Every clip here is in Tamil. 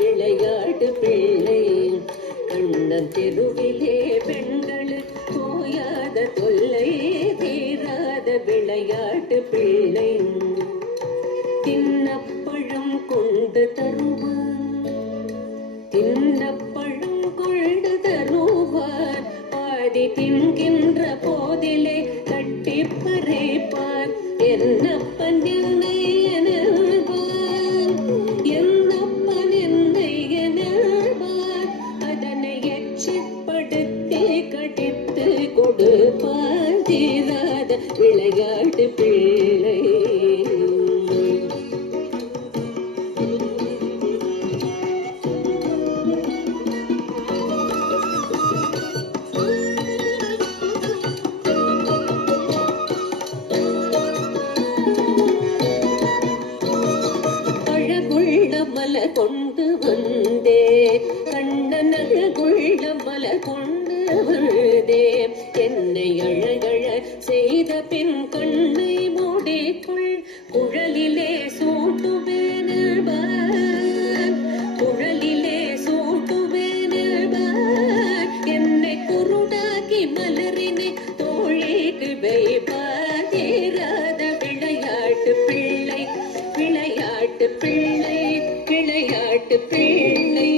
விளையாட்டு பிள்ளை. கண்ணன் தெருவிலே பெண்கள் போயாத தொல்லை தீராத விளையாட்டு பிள்ளை. தின்னப்பழம் கொண்டு தருவான், தின்னப்பழம் கொண்டு தருவான். பாதி தின்கின்ற போதிலே கட்டி பறைப்பான். என்னப்பன் என்னை எனல்வான், என்னப்பன் என்னை எனல்வான். அதனை எச்சிப்படுத்தி கடித்து கொடுப்பான். தீராத விளையாட்டு பிள்ளை. மலை கொண்டு வந்தே கண்ணன் அழகுள்ள மலை கொண்டு வந்தே. என்னை அழகழ செய்த பின் கண்ணை மூடிக்குள் குழலிலே சூட்டுவேன், குழலிலே சூட்டுவேன். என்னை குருடாக்கி மலரினை தோழிக்கு வைப்பார். தீராத விளையாட்டு பிள்ளை, விளையாட்டு பிள்ளை, விளையாட்டு பிள்ளை.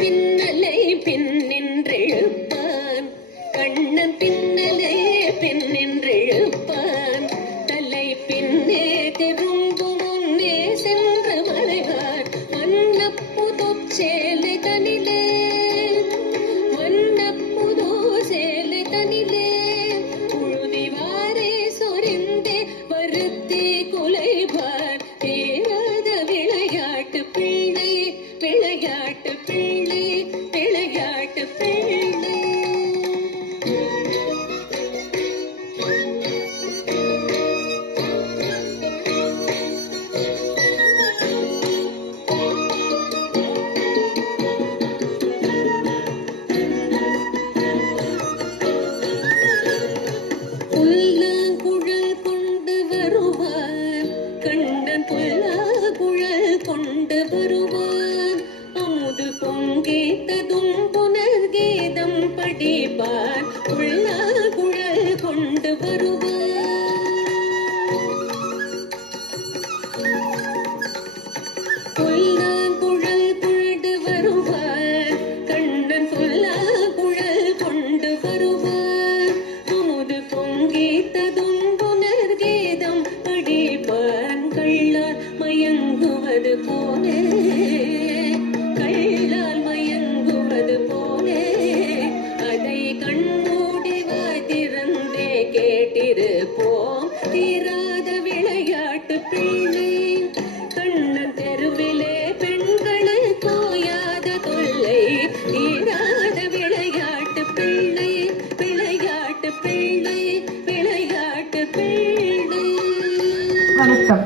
பின்னலை பின்னின்றெழுப்பான் கண்ணன், பின்னலை பின்னின்றெழுப்பான். தலை பின்னே திரும்பும் முன்னே சென்று மறைவார். வண்ணப்புது சேலை தனிலே, வண்ணப்புது சேலை தனிலே உழுதி வாரே சொரிந்தே வருத்தி குலைவார். தீராத விளையாட்டு பிள்ளை, விளையாட்டு பிள்ளை, விளையாட்டு பிள்ளை. புல்லாங்குழல் கொண்டு வருவான் கண்ணன், புல்லாங்குழல் கொண்டு வருவான். அமுது பொங்கேட்டதும் புனர்கீதம் படிப்பான். புல்லாங்குழல் கொண்டு வருவான். புல்லாங்குழல் கொண்டு வருவான் கண்ணன், புல்லாங்குழல் கொண்டு வருவான். அமுது பொங்கேட்டதும் புனர்கீதம் படிப்பான். கள்ளால் மயங்குவது போலே, கள்ளால் மயங்குவது போலே அதை கண்மூடி வாய்திறந்தே கேட்டிருப்போம். தீராத விளையாட்டு பிள்ளை. கண்ணன் தெருவிலே பெண்கள் போயாத தொல்லை தீராத விளையாட்டு பிள்ளை, விளையாட்டு பிள்ளை, விளையாட்டு பிள்ளை. வணக்கம்.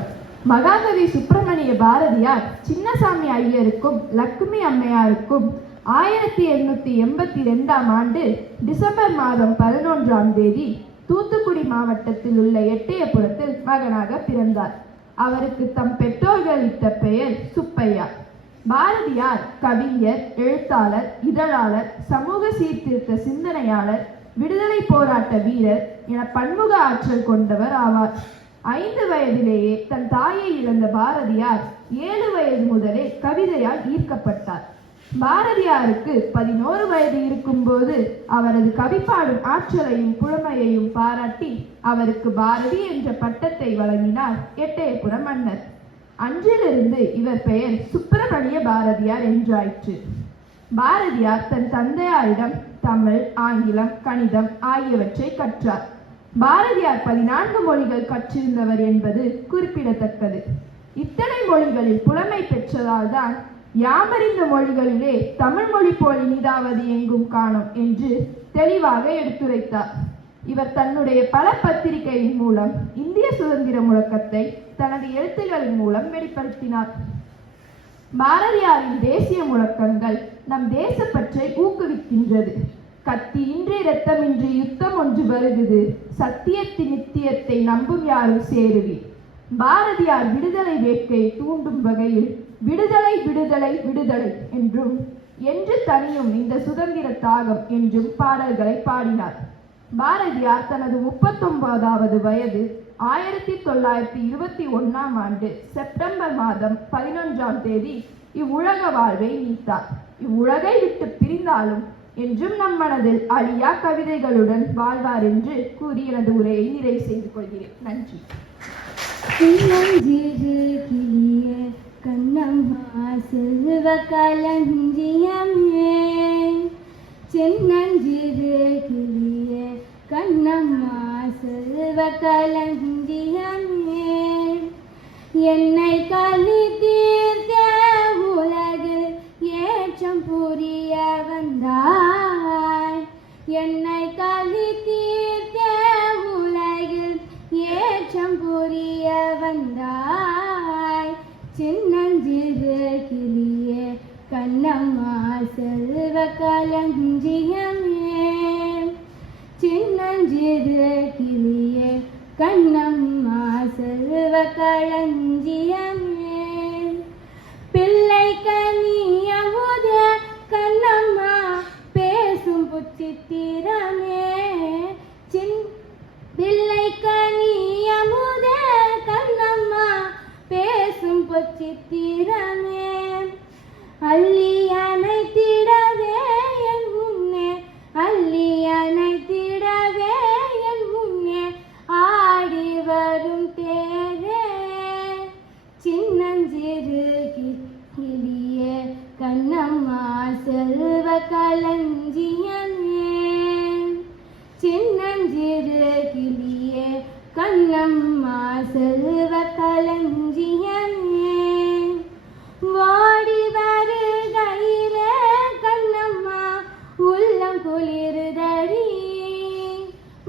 மகாகவி சுப்பிரமணிய பாரதியார் சின்னசாமி ஐயருக்கும் லக்குமி அம்மையாருக்கும் 1882 ஆண்டு டிசம்பர் மாதம் 11ஆம் தேதி தூத்துக்குடி மாவட்டத்தில் உள்ள எட்டயபுரத்தில் மகனாக பிறந்தார். அவருக்கு தம் பெற்றோர்கள் இட்ட பெயர் சுப்பையா. பாரதியார் கவிஞர், எழுத்தாளர், இதழாளர், சமூக சீர்திருத்த சிந்தனையாளர், விடுதலை போராட்ட வீரர் என பன்முக ஆற்றல் கொண்டவர் ஆவார். 5 வயதிலேயே தன் தாயை இழந்த பாரதியார் 7 வயது முதலே கவிதையால் ஈர்க்கப்பட்டார். பாரதியாருக்கு 11 வயது இருக்கும்போது அவரது கவிப்பாடும் ஆற்றலையும் புலமையையும் பாராட்டி அவருக்கு பாரதி என்ற பட்டத்தை வழங்கினார் எட்டயபுர மன்னர். அன்றிலிருந்து இவர் பெயர் சுப்பிரமணிய பாரதியார் என்றாயிற்று. பாரதியார் தன் தந்தையாரிடம் தமிழ், ஆங்கிலம், கணிதம் ஆகியவற்றை கற்றார். பாரதியார் 14 மொழிகள் கற்றிருந்தவர் என்பது குறிப்பிடத்தக்கது. இத்தனை மொழிகளில் புலமை பெற்றதால் தான் யாமறிந்த மொழிகளிலே தமிழ் மொழி போல் இனிதாவது எங்கும் காணோம் என்று தெளிவாக எடுத்துரைத்தார். இவர் தன்னுடைய பல பத்திரிகையின் மூலம் இந்திய சுதந்திர முழக்கத்தை தனது எழுத்துக்களின் மூலம் வெளிப்படுத்தினார். பாரதியாரின் தேசிய முழக்கங்கள் நம் தேசப்பற்றை ஊக்குவிக்கின்றது. கத்தியின்றி இரத்தமின்றி யுத்தம் ஒன்று வருகுது, சத்தியத்தின் நித்தியத்தை நம்பும் யாரும் சேருவி. பாரதியார் விடுதலை வேட்கையை தூண்டும் வகையில் விடுதலை விடுதலை விடுதலை என்றும் என்று தனியும் இந்த சுதந்திர தாகம் என்றும் பாடல்களை பாடினார். பாரதியார் தனது 39வது வயது 1921ஆம் ஆண்டு செப்டம்பர் மாதம் 11ஆம் தேதி இவ்வுலக வாழ்வை நீத்தார். இவ்வுலகை விட்டு பிரிந்தாலும் என்றும் நம் மனதில் அழியா கவிதைகளுடன் வாழ்வார் என்று கூறி எனது உரையை நிறைவு செய்து கொள்கிறேன். நன்றி. கண்ணம்மா செல்வ களஞ்சியமே, சின்னஞ்சிறு கிளியே கண்ணம்மா செல்வ களஞ்சியமே, என்னை களி தீர்த்த உலகில் ஏற்றம் புரிய வந்தாய், என்னை களி தீர்த்த உலகில் ஏற்றம் புரிய வந்தாய், சின்னஞ்சிறு கிளியே கண்ணம்மா செல்வ களஞ்சியமே, சின்னஞ்சிறு கிளியே கண்ணம்மா செல்வ களஞ்சியமே, பிள்ளை கனியமுத கண்ணம்மா பேசும் புச்சித்திரமே, பிள்ளை கனியமுத கண்ணம்மா பேசும் பொச்சித்திரமே, அள்ளி அணைத்திடவே என் முன்னே, அள்ளி அணைத்திடவே என் முன்னே ஆடி வரும் தேரே, சின்னஞ்சிறு கிளியே கண்ணம்மா செல்வ களஞ்சியமே, சின்னஞ்சிறு கிளியே கண்ணம்மா செல்வ களஞ்சியமே, வாடி வருகையிலே கண்ணம்மா உள்ளம் குளிருதடி,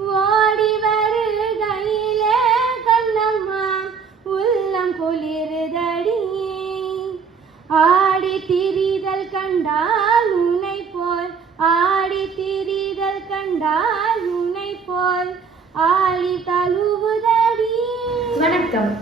வாடி வருகையிலே கண்ணம்மா உள்ளம் குளிருதடி, ஆடி திரிதல் கண்டால் உன்னை போல், ஆடி திரிதல் கண்டால் உன்னை போல் ஆளி தழுவுதடி. வணக்கம்.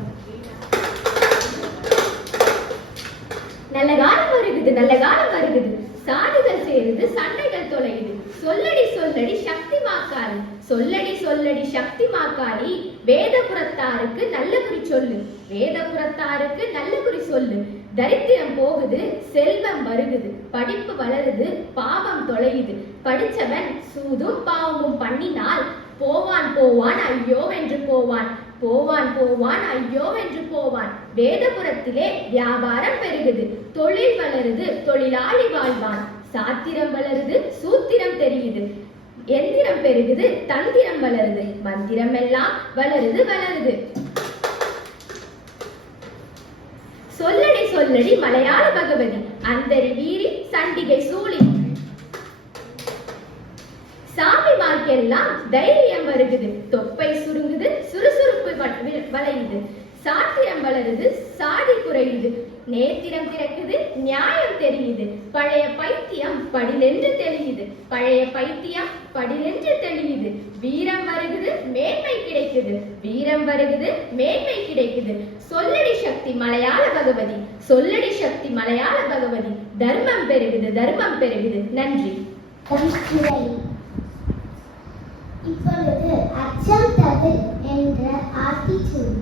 நல்ல காலம் வருகுது, நல்ல காலம் வருகுது, சாதிகள் சேருது, சண்டைகள் தொலையுது, சொல்லடி சொல்லடி சக்தி மாக்காளி, சொல்லடி சொல்லடி சக்தி மாக்காளி, வேதபுரத்தாருக்கு நல்ல குறி சொல்லு, வேதபுரத்தாருக்கு நல்ல குறி சொல்லு, தரித்திரம் போகுது, செல்வம் வருகுது, படிப்பு வளருது, பாவம் தொலையுது, படிச்சவன் சூதும் பாவமும் பண்ணினால் போவான் போவான் ஐயோ வென்று போவான், போவான் போவான் ஐயோ வென்று போவான், வேதபுரத்திலே வியாபாரம் பெருகுது, தொழில் வளருது, தொழிலாளி வாழ்வான், சாத்திரம் வளருது, சூத்திரம் தெரியுது, எந்திரம் பெருகுது, தந்திரம் வளருது, மந்திரம் எல்லாம் வளருது வளருது. சொல்லடி சொல்லடி மலையாள பகவதி, அந்தரி வீரி சண்டிகை சூழி, சாமிமார்க்கெல்லாம் தைரியம் வருகுது, தொப்பை சுருங்குது, சுறுசுறுப்பு வளையுது, சாத்திரம் வளருது, சாதி குறையுது, நேத்திரம் திறக்குது, நியாயம் தெரியுது, பழைய பைத்தியம் படிலென்று தெளியுது, பழைய பைத்தியம் படிலென்று தெளியுது, வீரம் வருகுது, மேன்மை கிடைக்குது, வீரம் வருகுது, மேன்மை கிடைக்குது, சொல்லடி சக்தி மலையாள பகவதி, சொல்லடி சக்தி மலையாள பகவதி, தர்மம் பெருகுது, தர்மம் பெருகுது. நன்றி. இப்பொழுது அச்சம் தவிர் என்ற ஆத்திச்சூடி